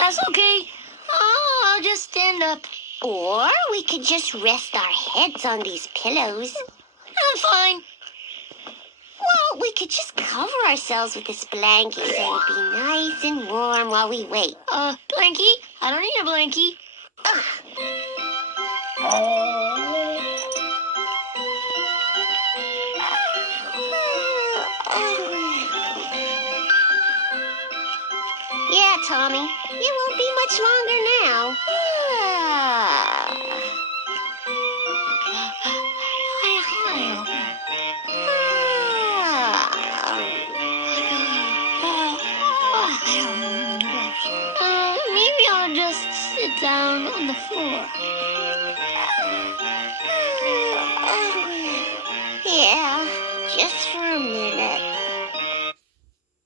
That's okay. I'll just stand up. Or we could just rest our heads on these pillows. I'm fine. Well, we could just cover ourselves with this blanket so it'd be nice and warm while we wait. Blankie? I don't need a blankie. Yeah, Tommy, it won't be much longer now. Maybe I'll just sit down on the floor.